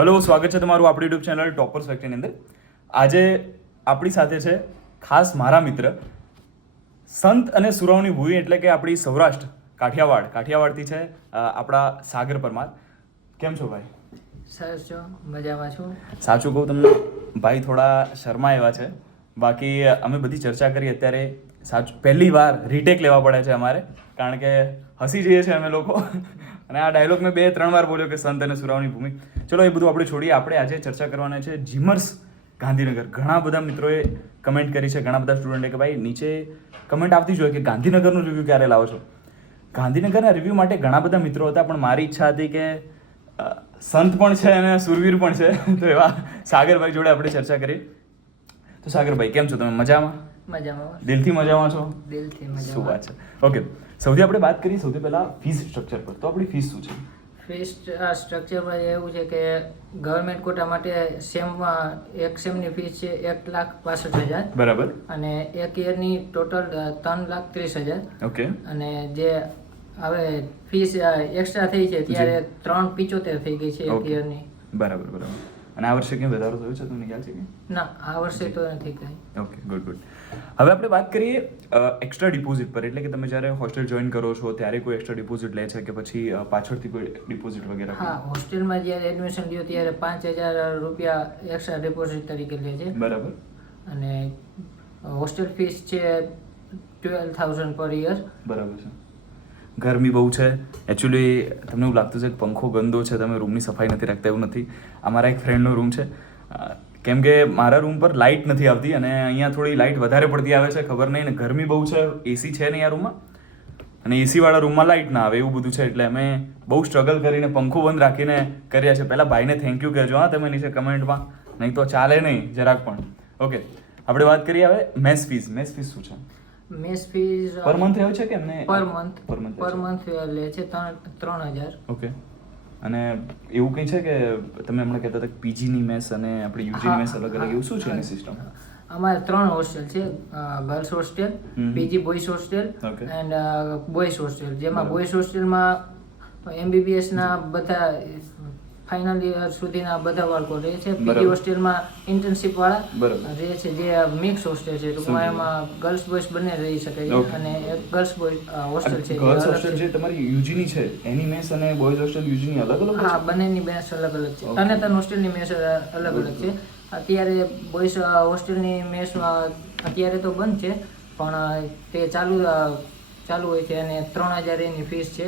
Hello, સ્વાગત છે તમારું આપણી યુટ્યુબ ચેનલ ટોપર્સ ફેક્ટરીની અંદર. આજે આપણી સાથે છે ખાસ મારા મિત્ર સંત અને સુરાવની ભૂમિ એટલે કે આપણી સૌરાષ્ટ્ર કાઠિયાવાડથી છે આપણા સાગર પરમાર. કેમ છો ભાઈ? સરસ છો, મજામાં છું. સાચું કહું તમને ભાઈ થોડા શર્મા એવા છે, બાકી અમે બધી ચર્ચા કરી અત્યારે સાચું પહેલી વાર રીટેક લેવા પડે છે અમારે, કારણ કે હસી જઈએ છીએ અમે લોકો અને આ ડાયલોગ મેં 2-3 વાર બોલ્યો કે સંત અને સુરાવની ભૂમિ. ચલો એ બધું આપણે છોડીએ. આપણે આજે ચર્ચા કરવાના છે જીમર્સ ગાંધીનગર. ઘણા બધા મિત્રોએ કમેન્ટ કરી છે, ઘણા બધા સ્ટુડન્ટે કે ભાઈ નીચે કમેન્ટ આવતી જ હોય કે ગાંધીનગરનું રિવ્યૂ ક્યારે લાવો છો. ગાંધીનગરના રિવ્યૂ માટે ઘણા બધા મિત્રો હતા, પણ મારી ઈચ્છા હતી કે સંત પણ છે અને સુરવીર પણ છે, તો એવા સાગરભાઈ જોડે આપણે ચર્ચા કરીએ. તો સાગરભાઈ કેમ છો તમે? મજામાં? મજામાં. દિલથી મજામાં છો? દિલથી મજામાં. શું વાત છે. ઓકે, સૌથી આપણે વાત કરીએ સૌથી પહેલા ફીસ સ્ટ્રક્ચર પર. તો આપણી ફીસ શું છે? ફીસ સ્ટ્રક્ચરમાં એવું છે કે ગવર્મેન્ટ કોટા માટે એક સેમની ફીસ છે 1,65,000. બરાબર. અને એક યરની ટોટલ 3,30,000. ઓકે. અને જે હવે ફીસ એક્સ્ટ્રા થઈ છે ત્યારે 3,75,000 થઈ ગઈ છે એક યરની. બરાબર. અને આ વર્ષે કંઈ વધારો થયો છે તમને ખ્યાલ છે કે? ના, આ વર્ષે તો નથી કંઈ. Okay, good. હવે આપણે વાત કરીએ એક્સ્ટ્રા ડિપોઝિટ પર. એટલે કે તમે જ્યારે હોસ્ટેલ જોઈન કરો છો ત્યારે કોઈ એક્સ્ટ્રા ડિપોઝિટ લે છે કે પછી પાછળથી કોઈ ડિપોઝિટ વગેરે? હા, હોસ્ટેલમાં જ્યારે એડમિશન લ્યો ત્યારે 5,000 રૂપિયા એક્સ્ટ્રા ડિપોઝિટ તરીકે લે છે. બરાબર. અને હોસ્ટેલ ફીસ છે 12,000 પર યર. બરાબર છે. ગરમી બહુ છે એકચ્યુઅલી. તમને એવું લાગતું છે કે પંખો ગંદો છે, તમે રૂમની સફાઈ નથી રાખતા? એવું નથી. અમારા એક ફ્રેન્ડનો રૂમ છે, કેમ કે મારા રૂમ પર લાઇટ નથી આવતી અને અહીંયા થોડી લાઇટ વધારે પડતી આવે છે, ખબર નહીં. ને ગરમી બહુ છે, એસી છે નહીં આ રૂમમાં, અને એસીવાળા રૂમમાં લાઇટ ના આવે એવું બધું છે. એટલે અમે બહુ સ્ટ્રગલ કરીને પંખો બંધ રાખીને કર્યા છે. પહેલાં ભાઈને થેન્ક યુ કહેજો હા તમે નીચે કમેન્ટમાં, નહીં તો ચાલે નહીં જરાક પણ. ઓકે, આપણે વાત કરીએ હવે મેસ ફીસ. મેસ ફીસ શું છે? મેસ ફીસ પર મંથ આવે છે કે એમને? પર મંથ લે છે 3,000. ઓકે. અને એવું કંઈ છે કે તમે હમણાં કહેતા હતા કે પીજીની મેસ અને આપણી યુજીની મેસ અલગ અલગ, એવું શું છે એની સિસ્ટમ? અમારે 3 હોસ્ટેલ છે, girls hostel, PG boys hostel and boys hostel. જેમાં બોયઝ હોસ્ટેલમાં MBBS ના બધા ફાઇનલ યર સુધીના બધા બાળકો રહે છે. પીજી હોસ્ટેલમાં ઇન્ટર્નશિપ વાળા રહે છે, જે મિક્સ હોસ્ટેલ છે. ટૂંકમાં એમાં ગર્લ્સ બોયઝ બંને રહી શકે છે. અને એક ગર્લ્સ બોયઝ હોસ્ટેલ છે. ગર્લ્સ હોસ્ટેલ જે તમારી યુજીની છે એની મેસ અને બોયઝ હોસ્ટેલ યુજીની અલગ અલગ? હા, બંનેની મેસ અલગ અલગ છે. અને ત્રણ હોસ્ટેલની મેસ અલગ અલગ છે. અત્યારે બોયઝ હોસ્ટેલની મેસમાં અત્યારે તો બંધ છે, પણ તે ચાલુ હોય છે અને 3,000 એની ફીસ છે.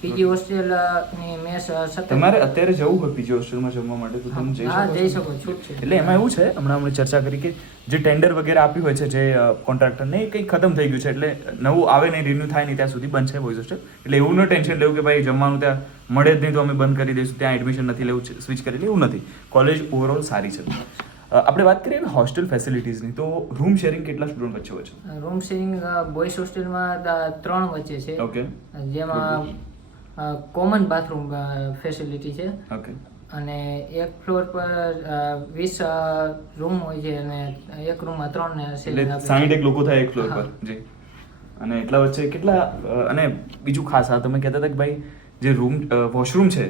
પીજી હોસ્ટેલની મેસ તમારે અત્યારે જવું હોય પીજી હોસ્ટેલમાં જમવા માટે તો તમે જઈ શકો, છૂટ છે. એટલે એમાં એવું છે, હમણાં અમે ચર્ચા કરી કે જે ટેન્ડર વગેરે આપ્યું હોય છે જે કોન્ટ્રાક્ટરને, એ કંઈ ખતમ થઈ ગયું છે, એટલે નવું આવે નહીં, રિન્યુ થાય નહીં ત્યાં સુધી બંધ છે બોયઝ હોસ્ટેલ. એટલે એવું ન ટેન્શન લેવું કે ભાઈ જમવાનું ત્યાં મળે જ નહીં તો અમે બંધ કરી દઈશું, ત્યાં એડમિશન નથી લેવું, સ્વિચ કરી લેવું. એવું નથી. કોલેજ ઓવરઓલ સારી છે. આપણે વાત કરીએ હોસ્ટેલ ફેસિલિટીઝની, તો રૂમ શેરિંગ કેટલા સ્ટુડન્ટ વચ્ચે હોય છે? રૂમ શેરિંગ બોયઝ હોસ્ટેલમાં 3 વચ્ચે છે. ઓકે. જેમાં કોમન બાથરૂમ ફેસિલિટી છે. ઓકે. અને એક ફ્લોર પર 20 રૂમ હોય છે અને એક રૂમમાં 3 ને શેરિંગ આપે છે. 61 લોકો થાય એક ફ્લોર પર. જી. અને એટલા વચ્ચે કેટલા, અને બીજું ખાસ આ તમે કહેતા હતા કે ભાઈ જે રૂમ વોશરૂમ છે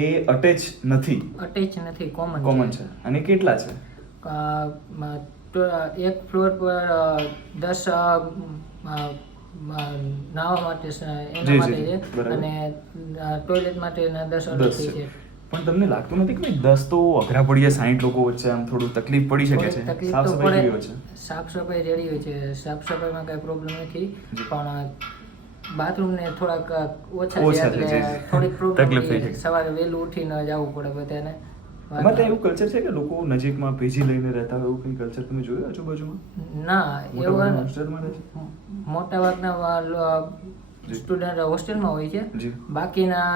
એ અટેચ નથી, કોમન છે. અને કેટલા છે? એક ફ્લોર પર 10 નાહવા માટે એના માટે છે અને ટોયલેટ માટે 10 અલગથી છે. પણ તમને લાગતું નથી કે ભાઈ 10 તો અઘરા પડી જાય 60 લોકો વચ્ચે, આમ થોડું તકલીફ પડી શકે છે? સાફ સફાઈ કેવી હોય છે? સાફ સફાઈ રેડી હોય છે, સાફ સફાઈમાં કઈ પ્રોબ્લેમ નથી, પણ બાથરૂમ ને થોડાક ઓછા છે એટલે થોડીક પ્રોબ્લેમ થઈ જાય. સવારે વહેલું ઉઠીને જવું પડે બધાને. અમારે એવું કલ્ચર છે કે લોકો નજીકમાં પીજી લઈને રહેતા હોય, એવું કંઈ કલ્ચર તમે જોયું આજુબાજુમાં? ના, એવું મોટા ભાગના સ્ટુડન્ટ હોસ્ટેલમાં હોય છે, બાકીના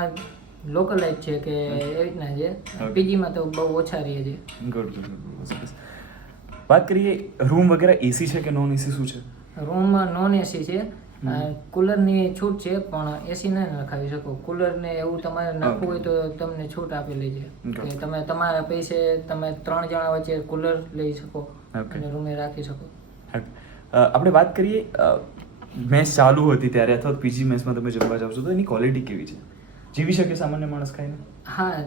લોકલાઇટ છે કે એવી રીતના છે. પીજીમાં તો બહુ ઓછા રહે છે. ગુડ. વાત કરીએ રૂમ વગેરે એસી છે કે નોન એસી, શું છે? રૂમમાં નોન એસી છે. કુલરની છૂટ છે, પણ એસી ના નખાવી શકો. કુલરને એવું તમારે નાખવું હોય તો તમને છૂટ આપેલી છે કે તમે તમારા પૈસે તમે 3 જણા વચ્ચે કુલર લઈ શકો અને રૂમે રાખી શકો. આપણે વાત કરીએ મેસ ચાલુ હતી ત્યારે, અથવા પીજી મેસમાં તમે જમવા જાવ છો તો એની ક્વોલિટી કેવી છે? જીવી શકે સામાન્ય માણસ ખાઈને? હા,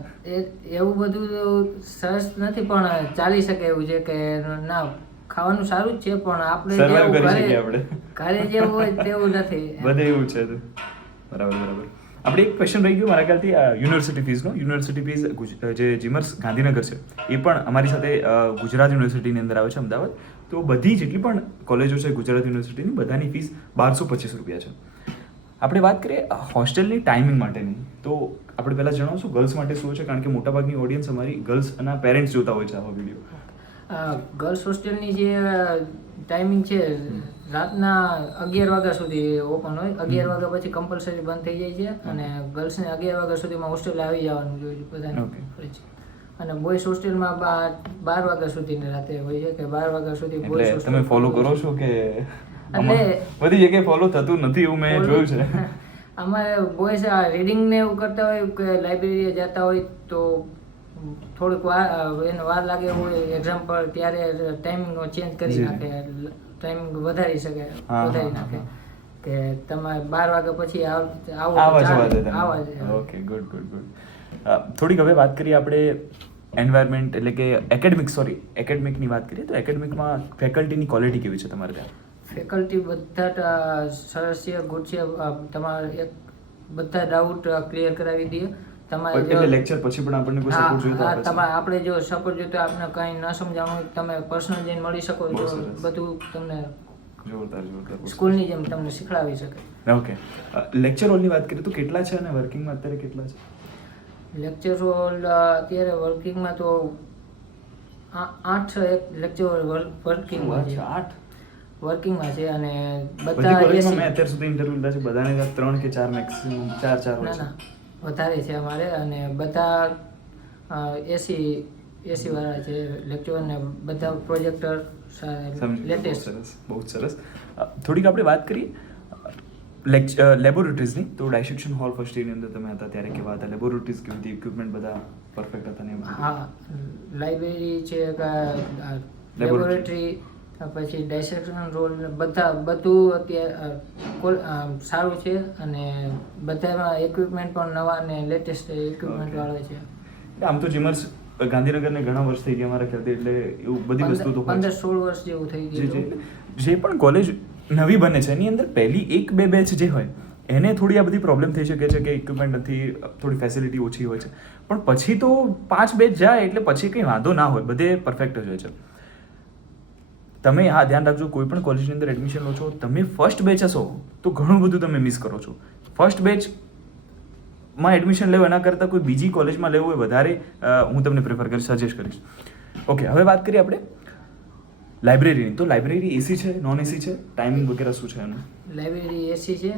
એવું બધું તો સરસ નથી, પણ ચાલી શકે એવું છે કે ના, ખાવાનું સારું જ છે, પણ આપણે Survive જેવું કરી શકીએ આપણે. ઘરે જેવું હોય તેવું નથી. બધે એવું છે તો. બરાબર. આપણે એક ક્વેશ્ચન રહી ગયો મારા ખ્યાલથી યુનિવર્સિટી ફીસનો. યુનિવર્સિટી ફીસ જે જીમર્સ ગાંધીનગર છે એ પણ અમારી સાથે ગુજરાત યુનિવર્સિટીની અંદર આવે છે, અમદાવાદ. તો બધી જેટલી પણ કોલેજો છે ગુજરાત યુનિવર્સિટીની, બધાની ફીસ 1225 રૂપિયા છે. આપણે વાત કરીએ હોસ્ટેલની ટાઈમિંગ માટેની, તો આપણે પહેલાં જણાવશું ગર્લ્સ માટે શું છે, કારણ કે મોટાભાગની ઓડિયન્સ અમારી ગર્લ્સ અને પેરેન્ટ્સ જોતા હોય છે આવા વિડીયો. ગર્લ્સ હોસ્ટેલની જે ટાઈમિંગ છે, રાતના 11 વાગ્યા સુધી ઓપન હોય. 11 વાગ્યા પછી કમ્પલસરી બંધ થઈ જાય છે, અને ગર્લ્સને 11 વાગ્યા સુધીમાં હોસ્ટેલ આવી જવાનું જોઈએ બધાને. અને બોયઝ હોસ્ટેલમાં 12 વાગ્યા સુધીની રાતે હોય છે, કે 12 વાગ્યા સુધી બોયઝ હોસ્ટેલ. તમે ફોલો કરો છો કે? એટલે બધી જગ્યાએ ફોલો થતું નથી એવું મેં જોયું છે. અમારે બોયઝ રીડિંગ ને એવું કરતા હોય કે લાઇબ્રેરીએ જતા હોય તો થોડીક વાર લાગે હોય એક્ઝામ્પલ, ત્યારે ટાઈમિંગ ચેન્જ કરી નાખે, ટાઈમિંગ વધારી નાખે કે તમારે 12 વાગ્યા પછી આવો. Okay, good. થોડીક હવે વાત કરીએ આપણે એન્વાયરમેન્ટ, એટલે કે એકેડમિકની વાત કરીએ તો એકેડમિકમાં ફેકલ્ટીની ક્વોલિટી કેવી છે તમારે ત્યાં? ફેકલ્ટી બધા સરસ છે, ગુડ છે. તમારે બધા ડાઉટ ક્લિયર કરાવી દઈએ. એટલે લેક્ચર પછી પણ આપણને કોઈ સપોર્ટ જોઈએ તો આપણે જો સપોર્ટ જોઈએ તો આપણે કંઈ ન સમજાવવું હોય તમે પર્સનલ જઈને મળી શકો છો, બધું તમને જોરદાર સ્કૂલની જેમ તમને શીખડાવી શકે. ઓકે, લેક્ચર હોલની વાત કરીએ તો કેટલા છે અને વર્કિંગમાં અત્યારે કેટલા છે? લેક્ચર હોલ અત્યારે વર્કિંગમાં તો 8 લેક્ચર હોલ વર્કિંગમાં છે. 8 વર્કિંગમાં છે, અને બધા બધા કોલેજમાં મેં અત્યાર સુધી ઇન્ટરવ્યુ લીધા છે, બધાને 3 કે 4 મેક્સિમમ 4 હોય છે. ના, વધારે છે અમારે, અને બધા એસી વાળા છે લેક્ચર, ને બધા પ્રોજેક્ટર લેટેસ્ટ. બહુ સરસ. થોડીક આપણે વાત કરીએ લેબોરેટરીઝની. તો ડાયસેક્શન હોલ ફર્સ્ટ યરની અંદર તમે હતા ત્યારે કેવા હતા? લેબોરેટરીઝ કેવી હતી? ઇક્વિપમેન્ટ બધા પરફેક્ટ હતા ને? હા, લાઇબ્રેરી છે, લેબોરેટરી, પછી ડાયસેક્શન રોલ, બધું અત્યારે સારું છે, અને બધામાં ઇક્વિપમેન્ટ પણ નવા અને લેટેસ્ટ ઇક્વિપમેન્ટ વાળો છે. આમ તો જીમર્સ ગાંધીનગરને ઘણા વર્ષ થઈ ગયા મારા ખ્યાલથી, એટલે એવું બધી વસ્તુ તો 15-16 વર્ષ જેવું થઈ ગયું. જે પણ કોલેજ નવી બને છે એની અંદર પહેલી 1-2 બેચ જે હોય એને થોડી આ બધી પ્રોબ્લેમ થઈ શકે છે કે ઇક્વિપમેન્ટ નથી, થોડી ફેસિલિટી ઓછી હોય છે, પણ પછી તો 5 બેચ જાય એટલે પછી કંઈ વાંધો ના હોય, બધે પરફેક્ટ જ હોય છે. તમે હા ધ્યાન રાખજો, કોઈ પણ કોલેજની અંદર એડમિશન લો છો, તમે ફર્સ્ટ બેચ હશો તો ઘણું બધું તમે મિસ કરો છો. ફર્સ્ટ બેચમાં એડમિશન લેવું એના કરતાં કોઈ બીજી કોલેજમાં લેવું એ વધારે હું તમને પ્રેફર કરીશ, સજેસ્ટ કરીશ. ઓકે, હવે વાત કરીએ આપણે લાઇબ્રેરીની. તો લાઇબ્રેરી એસી છે, નોન એસી છે, ટાઈમિંગ વગેરે શું છે એનું? લાઇબ્રેરી એસી છે,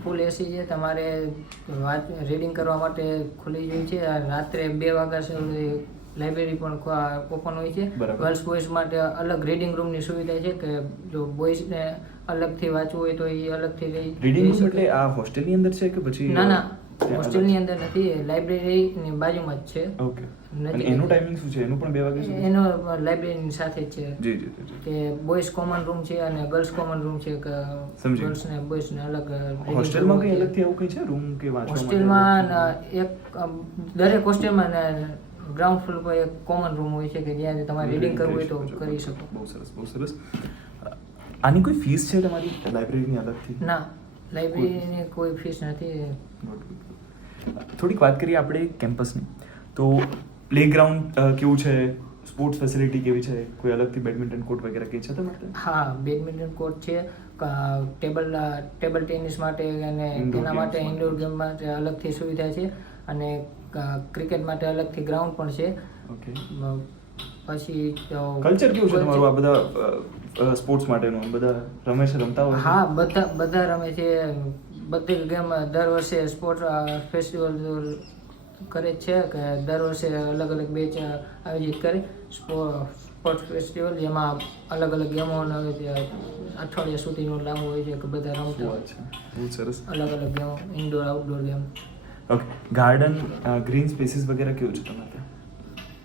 ફૂલ એસી છે. તમારે રીડિંગ કરવા માટે ખુલ્લી જાય છે. રાત્રે 2 વાગ્યા સુધી લાઇબ્રેરી પણ ઓપન હોય છે. ગર્લ્સ બોયઝ માટે અલગ રીડિંગ રૂમની સુવિધા છે, કે જો બોયઝને અલગથી વાંચવું હોય તો એ અલગથી રીડિંગ રૂમ એટલે આ હોસ્ટેલની અંદર છે કે પછી? ના, હોસ્ટેલની અંદર નથી, લાઇબ્રેરીની બાજુમાં જ છે. ઓકે, અને એનું ટાઈમિંગ શું છે? એનું પણ 2 વાગ્યા સુધી? એનો લાઇબ્રેરીની સાથે જ છે. જી. કે બોયઝ કોમન રૂમ છે અને ગર્લ્સ કોમન રૂમ છે, કે ગર્લ્સ ને બોયઝ ને અલગ. હોસ્ટેલમાં કઈ અલગથી એવું કઈ છે રૂમ કે વાંચવા માટે? હોસ્ટેલમાં દરેક હોસ્ટેલમાં ગ્રાઉન્ડ ફ્લોર પર એક કોમન રૂમ હોય છે, કે જ્યાં તમારે રીડિંગ કરવું હોય તો કરી શકો. બહુ સરસ. આની કોઈ ફીસ છે તમારી લાઇબ્રેરીની અલગથી? ના, લાઇબ્રેરીની કોઈ ફીસ નથી. થોડીક વાત કરીએ આપણે કેમ્પસની. તો પ્લેગ્રાઉન્ડ કેવું છે? સ્પોર્ટ્સ ફેસિલિટી કેવી છે? કોઈ અલગથી બેડમિન્ટન કોર્ટ વગેરે કંઈ છે તમારે? હા, બેડમિન્ટન કોર્ટ છે, ટેબલ ટેનિસ માટે અને એના માટે ઇન્ડોર ગેમ માટે અલગથી સુવિધા છે, અને ક્રિકેટ માટે અલગથી ગ્રાઉન્ડ પણ છે. ઓકે, પછી કલ્ચર કેવું છે તમારું આ બધા સ્પોર્ટ્સ માટેનું? બધા રમે છે, રમતા હોય? હા, બધા રમે છે. બધી ગેમ દર વર્ષે સ્પોર્ટ ફેસ્ટિવલ કરે છે, કે દર વર્ષે અલગ અલગ બેચ આયોજિત કરે સ્પોર્ટ ફેસ્ટિવલ, જેમાં અલગ અલગ ગેમો અઠવાડિયા સુધીનો લાંબો હોય છે, કે બધા રમતા હોય છે. બહુ સરસ. અલગ અલગ ગેમો, indoor outdoor game. Okay, garden, green spaces વગેરે કેવું છે તમારે?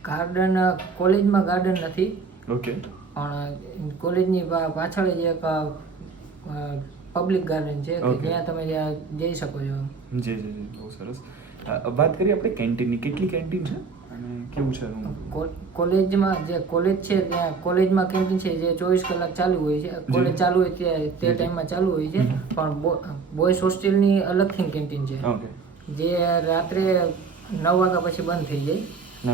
ગાર્ડન કોલેજમાં ગાર્ડન નથી. ઓકે, પણ કોલેજની પાછળ જ એક પબ્લિક ગાર્ડન છે, કે જ્યાં તમે જઈ શકો છો. જી જી જી, બહુ સરસ. વાત કરીએ આપણે કેન્ટીનની. કેટલી કેન્ટીન છે અને કેવું છે એનું? કોલેજમાં જે કોલેજ છે ત્યાં કોલેજમાં કેન્ટીન છે જે 24 કલાક ચાલુ હોય છે. કોલેજ ચાલુ હોય તે ટાઈમમાં ચાલુ હોય છે, પણ બોયઝ હોસ્ટેલની અલગથી કેન્ટીન છે ઓકે. જે રાત્રે 9 વાગ્યા પછી બંધ થઈ જાય.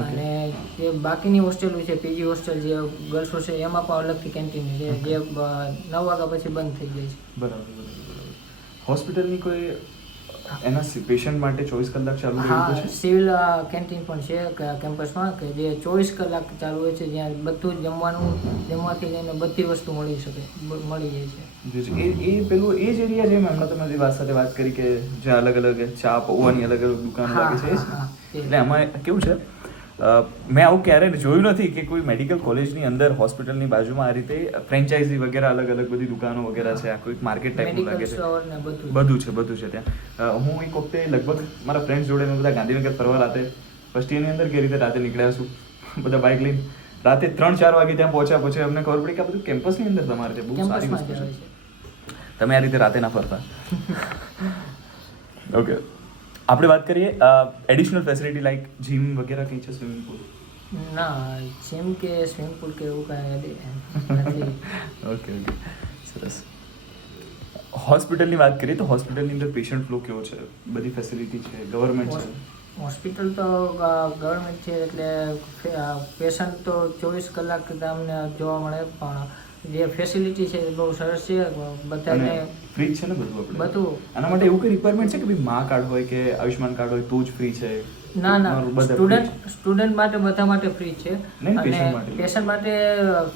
અને જે બાકીની હોસ્ટેલો છે, પીજી હોસ્ટેલ જે ગર્લ્સ હોસ્ટેલ, એમાં પણ અલગથી કેન્ટીન છે જે 9 વાગ્યા પછી બંધ થઈ જાય છે. બરાબર. હોસ્પિટલની કોઈ એના પેશન્ટ માટે 24 કલાક ચાલુ રહે હા, છે? સિવિલ કેન્ટીન પણ છે કેમ્પસમાં કે જે 24 કલાક ચાલુ હોય છે, જ્યાં બધું જ જમવાથી લઈને બધી વસ્તુ મળી જાય છે. એ પેલું એ જ એરિયા છે હમણાં તમે જે વાત સાથે વાત કરી કે જ્યાં અલગ અલગ ચા પૌવાની અલગ અલગ દુકાનો લાગે છે, એટલે આમાં કેવું છે, મેં આવું ક્યારેય જોયું નથી કે કોઈ મેડિકલ કોલેજની અંદર હોસ્પિટલની બાજુમાં આ રીતે ફ્રેન્ચાઇઝી વગેરે અલગ અલગ બધી દુકાનો વગેરે છે. આ કોઈ માર્કેટ ટાઈપનું લાગે છે. બધું છે ત્યાં. હું એક વખતે લગભગ મારા ફ્રેન્ડ્સ જોડે મેં બધા ગાંધીનગર ફરવા રાતે ફર્સ્ટ યરની અંદર કઈ રીતે રાતે નીકળ્યા છું બધા બાઇક લઈને, રાતે 3-4 વાગે ત્યાં પહોંચ્યા. પછી અમને ખબર પડી કે આ બધું કેમ્પસની અંદર તમારે છે. બહુ સારી વસ્તુ છે. તમે આ રીતે રાતે ના ફરતા. ઓકે, આપણે વાત કરીએ એડિશનલ ફેસિલિટી લાઈક જીમ વગેરે કંઈ છે? Swimming pool? ના, જીમ કે સ્વિમિંગ પુલ કે એવું કાંઈ નથી. ઓકે, સરસ. હોસ્પિટલની વાત કરીએ તો હોસ્પિટલની અંદર પેશન્ટ ફ્લો કેવો છે? બધી ફેસિલિટી છે? ગવર્મેન્ટ છે? હોસ્પિટલ તો ગવર્મેન્ટ છે, એટલે પેશન્ટ તો 24 કલાક તમને જોવા મળે, પણ જે ફેસિલિટી છે એ બહુ સરસ છે. બધાને ફ્રી છે ને બધું? આપણે બધું. આના માટે એવું કઈ રિક્વાયરમેન્ટ છે કે ભાઈ મા કાર્ડ હોય કે આયુષ્માન કાર્ડ હોય તો જ ફ્રી છે? ના, સ્ટુડન્ટ માટે બધા માટે ફ્રી છે. અને પેશન્ટ માટે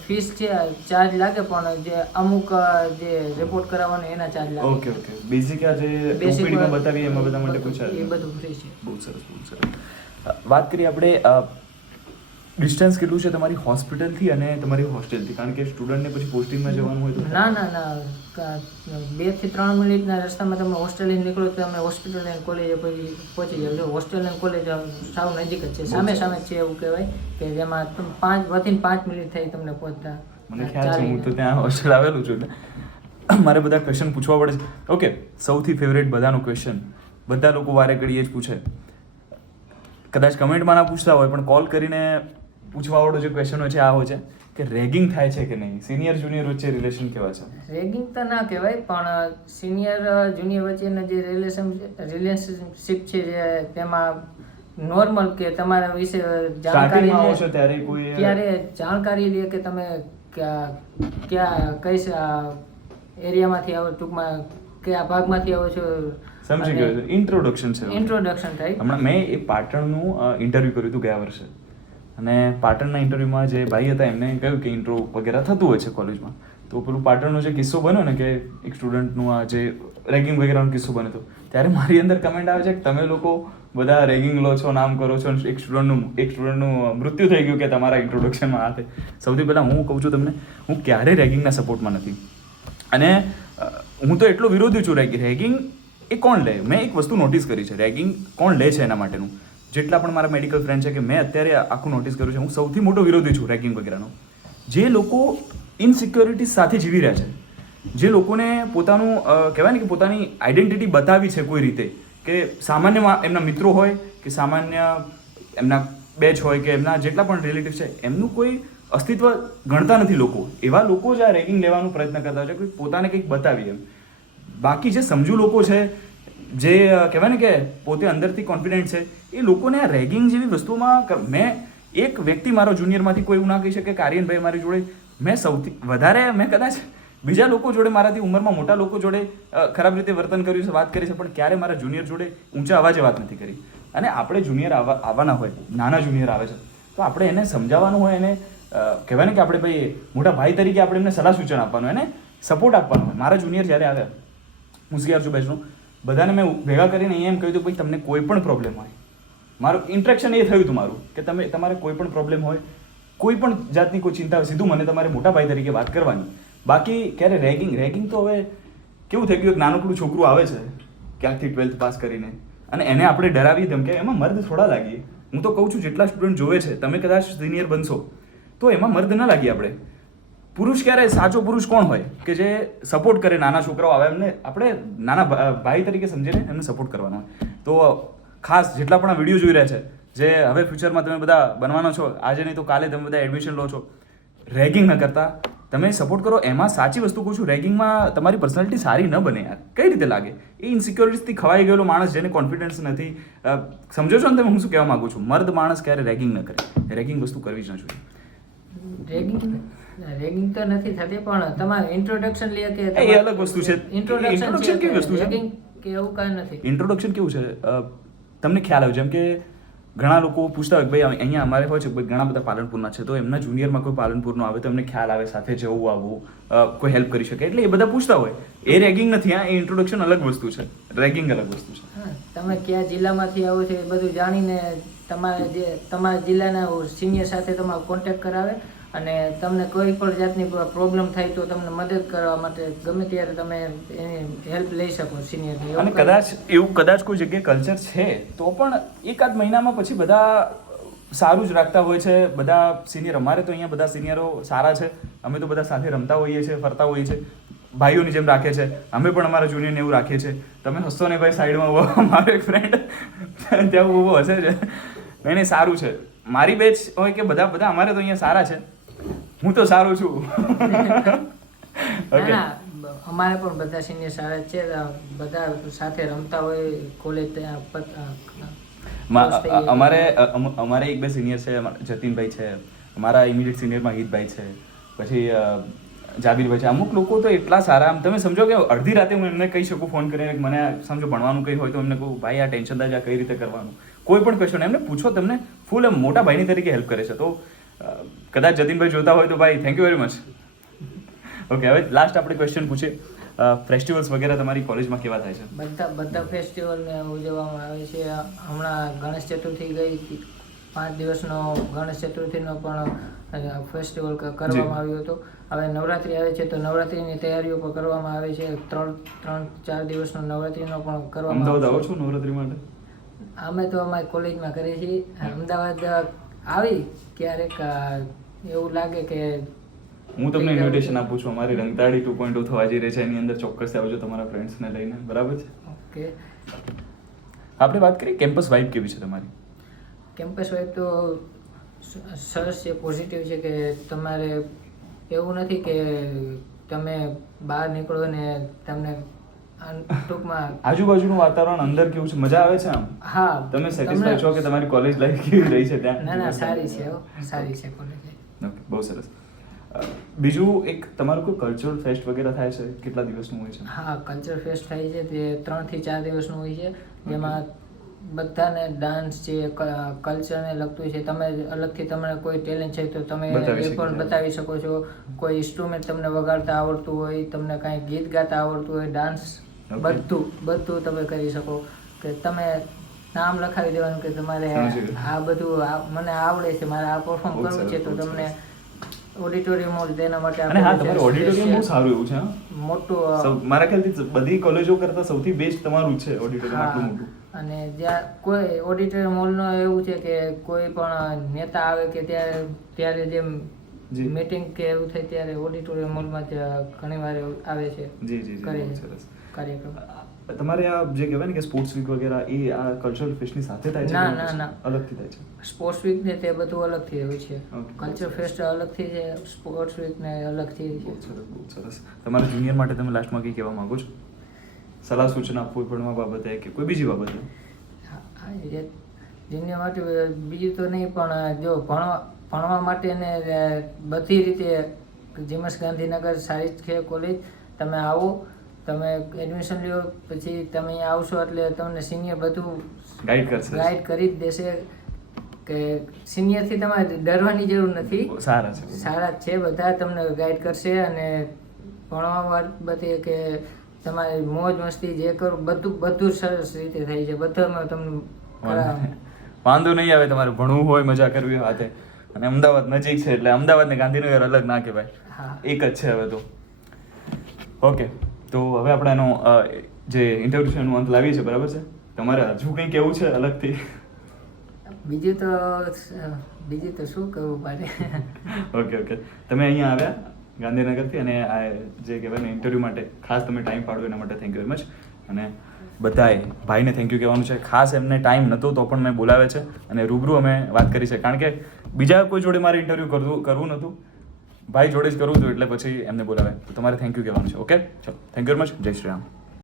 ફીસ છે, ચાર્જ લાગે, પણ જે અમુક જે રિપોર્ટ કરાવવાનો એના ચાર્જ લાગે. ઓકે. બેઝિક આ જે ઓપીડીમાં બતાવીએ એમાં બધા માટે કોઈ ચાર્જ? એ બધું ફ્રી છે. બહુ સરસ. વાત કરીએ આપણે ડિસ્ટન્સ કેટલું છે તમારી હોસ્પિટલથી અને તમારી હોસ્ટેલથી? કારણ કે સ્ટુડન્ટને પછી પોસ્ટિંગમાં જવાનું હોય તો. ના, 2 થી 3 મિનિટના રસ્તામાં તમે હોસ્ટેલથી નીકળો તો તમે હોસ્પિટલ અને કોલેજે પહોંચી જાવ છો. હોસ્ટેલ અને કોલેજ સાવ નજીક જ છે, સામે જ છે એવું કહેવાય, કે જેમાં 5 મિનિટ થઈ તમને પહોંચતા. મને ખ્યાલ છે, હું તો ત્યાં હોસ્ટેલ આવેલું છું. મારે બધા ક્વેશ્ચન પૂછવા પડે છે. ઓકે, સૌથી ફેવરેટ બધાનો ક્વેશ્ચન બધા લોકો વારે ઘડીએ જ પૂછે, કદાચ કમેન્ટમાં ના પૂછતા હોય પણ કોલ કરીને પૂછવાવાળો જે ક્વેશ્ચન હોય છે આ હોય છે કે રેગિંગ થાય છે કે નહીં? સિનિયર જુનિયર વચ્ચે રિલેશન કેવા છે? રેગિંગ તો ના કહેવાય, પણ સિનિયર જુનિયર વચ્ચેનો જે રિલેશનશિપ છે જે તેમાં નોર્મલ કે તમારા વિશે જાણકારી આવો છો ત્યારે જાણકારી લે કે તમે કઈ એરિયામાંથી આવો, ટૂંકમાં કયા ભાગમાંથી આવો છો, સમજી ગયો. ઇન્ટ્રોડક્શન થાય. હમણાં મેં એ પાટણનું ઇન્ટરવ્યૂ કર્યું હતું ગયા વર્ષે, અને પાટણના ઇન્ટરવ્યૂમાં જે ભાઈ હતા એમને કહ્યું કે ઇન્ટ્રો વગેરે થતું હોય છે કોલેજમાં. તો પેલું પાટણનો જે કિસ્સો બન્યો ને કે એક સ્ટુડન્ટનું આ જે રેગિંગ વગેરેનો કિસ્સો બન્યો હતો, ત્યારે મારી અંદર કમેન્ટ આવે છે કે તમે લોકો બધા રેગિંગ લો છો, નામ કરો છો, એક સ્ટુડન્ટનું મૃત્યુ થઈ ગયું કે તમારા ઇન્ટ્રોડક્શનમાં આ. સૌથી પહેલાં હું કહું છું તમને, હું ક્યારેય રેગિંગના સપોર્ટમાં નથી. અને હું તો એટલો વિરોધી છું. રેગિંગ એ કોણ લે? મેં એક વસ્તુ નોટિસ કરી છે, રેગિંગ કોણ લે છે એના માટેનું. જેટલા પણ મારા મેડિકલ ફ્રેન્ડ છે કે મેં અત્યારે આખું નોટિસ કર્યું છે, હું સૌથી મોટો વિરોધી છું રેગિંગ વગેરેનો. જે લોકો ઇનસિક્યોરિટી સાથે જીવી રહ્યા છે, જે લોકોને પોતાનું કહેવાય ને કે પોતાની આઈડેન્ટિટી બતાવી છે કોઈ રીતે, કે સામાન્ય એમના મિત્રો હોય કે સામાન્ય એમના બેચ હોય કે એમના જેટલા પણ રિલેટિવ છે, એમનું કોઈ અસ્તિત્વ ગણતા નથી લોકો. એવા લોકો જ આ રેગિંગ લેવાનો પ્રયત્ન કરતા હોય છે, કોઈ પોતાને કંઈક બતાવી એમ. બાકી જે સમજુ લોકો છે, જે કહેવાય ને કે પોતે અંદરથી કોન્ફિડન્ટ છે, એ લોકોને આ રેગિંગ જેવી વસ્તુમાં મેં એક વ્યક્તિ મારો જુનિયરમાંથી કોઈ એવું ના કહી શકે કે આર્યનભાઈ મારી જોડે મેં સૌથી વધારે મેં કદાચ બીજા લોકો જોડે મારાથી ઉંમરમાં મોટા લોકો જોડે ખરાબ રીતે વર્તન કર્યું છે, વાત કરી છે, પણ ક્યારે મારા જુનિયર જોડે ઊંચા અવાજે વાત નથી કરી. અને આપણે જુનિયર આવવાના હોય, નાના જુનિયર આવે છે, તો આપણે એને સમજાવવાનું હોય, એને કહેવાય ને કે આપણે ભાઈ મોટા ભાઈ તરીકે આપણે એમને સલાહ સૂચન આપવાનું, એને સપોર્ટ આપવાનો હોય. મારા જુનિયર જ્યારે આવ્યા, મુસ્કિયાર છું બેચનું, બધાને મેં ભેગા કરીને એમ કહ્યું હતું ભાઈ તમને કોઈ પણ પ્રોબ્લેમ હોય, મારું ઇન્ટરેક્શન એ થયું હતું મારું કે તમારે કોઈ પણ પ્રોબ્લેમ હોય, કોઈ પણ જાતની કોઈ ચિંતા હોય, સીધું મને તમારે મોટા ભાઈ તરીકે વાત કરવાની. બાકી ક્યારે રેગિંગ તો હવે કેવું થઈ ગયું, એક નાનકડું છોકરું આવે છે ક્યાંકથી 12th પાસ કરીને, અને એને આપણે ડરાવી ધમકે, એમાં મર્દ થોડા લાગીએ. હું તો કહું છું જેટલા સ્ટુડન્ટ જોવે છે, તમે કદાચ સિનિયર બનશો તો એમાં મર્દ ના લાગીએ આપણે. પુરુષ ક્યારે સાચો પુરુષ કોણ હોય કે જે સપોર્ટ કરે નાના છોકરાઓ આવે એમને આપણે નાના ભાઈ તરીકે સમજીને એમને સપોર્ટ કરવાનો હોય. તો ખાસ જેટલા પણ આ વિડીયો જોઈ રહ્યા છે, જે હવે ફ્યુચરમાં તમે બધા બનવાના છો, આજે નહીં તો કાલે તમે બધા એડમિશન લો છો, રેગિંગ ન કરતા તમે સપોર્ટ કરો. એમાં સાચી વસ્તુ કહું છું, રેગિંગમાં તમારી પર્સનાલિટી સારી ન બને યાર. કઈ રીતે લાગે? એ ઇન્સિક્યોરિટીથી ખવાઈ ગયેલો માણસ જેને કોન્ફિડન્સ નથી. સમજો છો ને તમે હું શું કહેવા માંગુ છું? મર્દ માણસ ક્યારે રેગિંગ ન કરે. રેગિંગ વસ્તુ કરવી જ ન જોઈએ. રેગિંગ તો નથી થતી, પણ તમારે ઇન્ટ્રોડક્શન લે કે એ અલગ વસ્તુ છે. ઇન્ટ્રોડક્શન કેવી વસ્તુ છે? રેગિંગ કે એવું કાંઈ નથી. ઇન્ટ્રોડક્શન કેવું છે? તમને ખ્યાલ આવે, જેમ કે ઘણા લોકો પૂછતા હોય કે ભાઈ અહીંયા અમારે હોય છે ઘણા બધા પાલનપુરના છે, તો એમના જુનિયરમાં કોઈ પાલનપુરનો આવે તો એમને ખ્યાલ આવે સાથે જવું આવવું, કોઈ હેલ્પ કરી શકે, એટલે એ બધા પૂછતા હોય. એ રેગિંગ નથી. હા, એ ઇન્ટ્રોડક્શન અલગ વસ્તુ છે, રેગિંગ અલગ વસ્તુ છે. તમે કયા જિલ્લામાંથી આવો છો એ બધું જાણીને તમારા જિલ્લાના સિનિયર સાથે તમારો કોન્ટેક્ટ કરાવે અને તમને કોઈ પણ જાતની પ્રોબ્લેમ થાય તો તમને મદદ કરવા માટે ગમે ત્યારે તમે એની હેલ્પ લઈ શકો સિનિયરની. અને કદાચ કોઈ જગ્યાએ કલ્ચર છે તો પણ એકાદ મહિનામાં પછી બધા સારું જ રાખતા હોય છે. બધા સિનિયર, અમારે તો અહીંયા બધા સિનિયરો સારા છે. અમે તો બધા સાથે રમતા હોઈએ છીએ, ફરતા હોઈએ છીએ, ભાઈઓની જેમ રાખે છે. અમે પણ અમારા જુનિયરને એવું રાખીએ છીએ. તમે હસો ને ભાઈ, સાઈડમાં મારો એક ફ્રેન્ડ ત્યાં ઊભો હશે છે. એને સારું છે. મારી બેચ હોય કે બધા અમારે તો અહીંયા સારા છે. હું તો સારું છું. ઓકે, અમારે પણ બધા સિનિયર સારા જ છે. બધા સાથે રમતા હોય કોલેજ. અમારે એક બે સિનિયર છે, જતીનભાઈ છે, અમારા ઇમિડિયેટ સિનિયરમાં હિતભાઈ છે, પછી જાબીરભાઈ છે. અમુક લોકો તો એટલા સારા, આમ તમે સમજો કે અડધી રાતે હું એમને કહી શકું ફોન કરીને, મને સમજો ભણવાનું કંઈ હોય તો એમને કહું ભાઈ આ ટેન્શન થાય, આ કઈ રીતે કરવાનું, કોઈ પણ ક્વેશ્ચન એમને પૂછો, તમને ફૂલ એમ મોટા ભાઈની તરીકે હેલ્પ કરે છે. તો કદાચ જતીનભાઈ જોતા હોય તો ભાઈ thank you very much. Okay, હવે લાસ્ટ આપણે ક્વેશ્ચન પૂછીએ. ફેસ્ટિવલ્સ વગેરે તમારી કોલેજમાં કેવા થાય છે? બધા ફેસ્ટિવલને ઉજવવામાં આવે છે. હમણાં ગણેશ ચતુર્થી ગઈ, 5 દિવસનો ગણેશ ચતુર્થીનો પણ ફેસ્ટિવલ કરવામાં આવ્યો હતો. હવે નવરાત્રિ આવે છે તો નવરાત્રિની તૈયારીઓ પણ કરવામાં આવે છે. 3-4 દિવસનો નવરાત્રિનો પણ કરવામાં આવે છે. અમદાવાદ આવો છો નવરાત્રિ માટે? અમે તો અમારી કોલેજમાં કરીએ છીએ. અમદાવાદ આવી ક્યારેક એવું લાગે કે હું તમને ઇન્વિટેશન આપું છું. અમારી રંગતાળી 2.0 થવા જઈ રહી છે, એની અંદર ચોક્કસ આવજો તમારા ફ્રેન્ડ્સને લઈને. બરાબર છે? ઓકે. આપણે વાત કરીએ કેમ્પસ વાઇબ કેવી છે તમારી? કેમ્પસ વાઇબ તો સરસ છે, પોઝિટિવ છે. કે તમારે એવું નથી કે તમે બહાર નીકળો ને તમને ટૂંકમાં આજુબાજુનું વાતાવરણ અંદર કેવું છે? મજા આવે છે આમ? હા. તમે સેટિસ્ફાઈ છો કે તમારી કોલેજ લાઈફ કેવી રહી છે ત્યાં? ના, સારી છે, સારી છે કોલેજ. ઓકે, બહુ સરસ. બીજું એક તમારું કોઈ કલ્ચરલ ફેસ્ટ વગેરે થાય છે? કેટલા દિવસનું હોય છે? હા, કલ્ચર ફેસ્ટ થાય છે તે 3 થી 4 દિવસનું હોય છે. જેમાં બધાને ડાન્સ છે, કલ્ચરને લગતું છે. તમે અલગથી તમને કોઈ ટેલેન્ટ છે તો તમે એ પણ બતાવી શકો છો. કોઈ ઇન્સ્ટ્રુમેન્ટ તમને વગાડતા આવડતું હોય, તમને કાંઈ ગીત ગાતા આવડતું હોય, ડાન્સ, બધું તમે કરી શકો. કે તમે નામ લખાવી દેવાનું કે તમારે આ બધું મને આવડે છે, મારે આ પરફોર્મ કરવું છે, તો તમને ઓડિટોરિયમ હોલ તેના માટે. અને હા, તમારું ઓડિટોરિયમ બહુ સારું એવું છે. મોટું, મારા ખ્યાલથી બધી કોલેજો કરતા સૌથી બેસ્ટ તમારું છે ઓડિટોરિયમ, આટલું મોટું. અને જ્યાં કોઈ ઓડિટોરિયમ હોલનો એવું છે કે કોઈ પણ નેતા આવે કે ત્યારે જેમ મીટિંગ કે એવું થાય ત્યારે ઓડિટોરિયમ હોલમાં ઘણીવાર આવે છે. કાર્યક્રમ. તમારે આ જે કહેવાય ને કે સ્પોર્ટ્સ વીક વગેરે, એ આ કલ્ચરલ ફેસ્ટની સાથે થાય છે? ના, અલગથી થાય છે. સ્પોર્ટ્સ વીક ને તે બધું અલગથી હોય છે. કલ્ચર ફેસ્ટ અલગથી છે, સ્પોર્ટ્સ વીક ને અલગથી છે. બહુ સરસ. તમારા જુનિયર માટે તમે લાસ્ટમાં કંઈ કહેવા માંગો છો? સલાહ સૂચના કોઈ ભણવા બાબતે કે કોઈ બીજી બાબતે? જુનિયર માટે બીજું તો નહીં, પણ જો ભણવા માટે ને બધી રીતે જીમસ ગાંધીનગર સારી છે કોલેજ. તમે આવો, તમે એડમિશન લ્યો, પછી તમે અહીંયા આવશો એટલે તમને સિનિયર બધું ગાઈડ કરી જ દેશે. કે સિનિયરથી તમારે ડરવાની જરૂર નથી. સારા છે બધા, તમને ગાઈડ કરશે. અને ભણવા બાબતે કે તમારી મોજ મસ્તી જે કરો બધું સરસ રીતે થાય છે. બધામાં તમને વાંધો નહીં આવે. તમારે ભણવું હોય, મજા કરવી હોય હાથે. અને અમદાવાદ નજીક છે એટલે અમદાવાદ ને ગાંધીનગર અલગ ના કહેવાય, એક જ છે હવે તો. ઓકે, તો હવે આપણે એનો જે ઇન્ટરવ્યુ છે એનું અંત લાવીએ છીએ. બરાબર છે? તમારે હજુ કંઈ કેવું છે અલગથી? બીજું તો શું કહું મારે? ઓકે, તમે અહીંયા આવ્યા, ગાંધીનગરથી, અને આ જે કહેવાય ને ઇન્ટરવ્યૂ માટે ખાસ તમે ટાઈમ પાડ્યો એના માટે થેન્ક યુ વેરી મચ. અને બધાએ ભાઈને થેન્ક યુ કહેવાનું છે. ખાસ એમને ટાઈમ નહોતો તો પણ મેં બોલાવે છે અને રૂબરૂ અમે વાત કરી છે, કારણ કે બીજા કોઈ જોડે મારે ઇન્ટરવ્યૂ કરવું નહોતું, ભાઈ જોડે જ કરવું હતું, એટલે પછી એમને બોલાવે. તો તમારે થેન્ક યુ કહેવાનું છે. ઓકે, ચલો, થેન્ક યુ વેરી મચ. જય શ્રી રામ.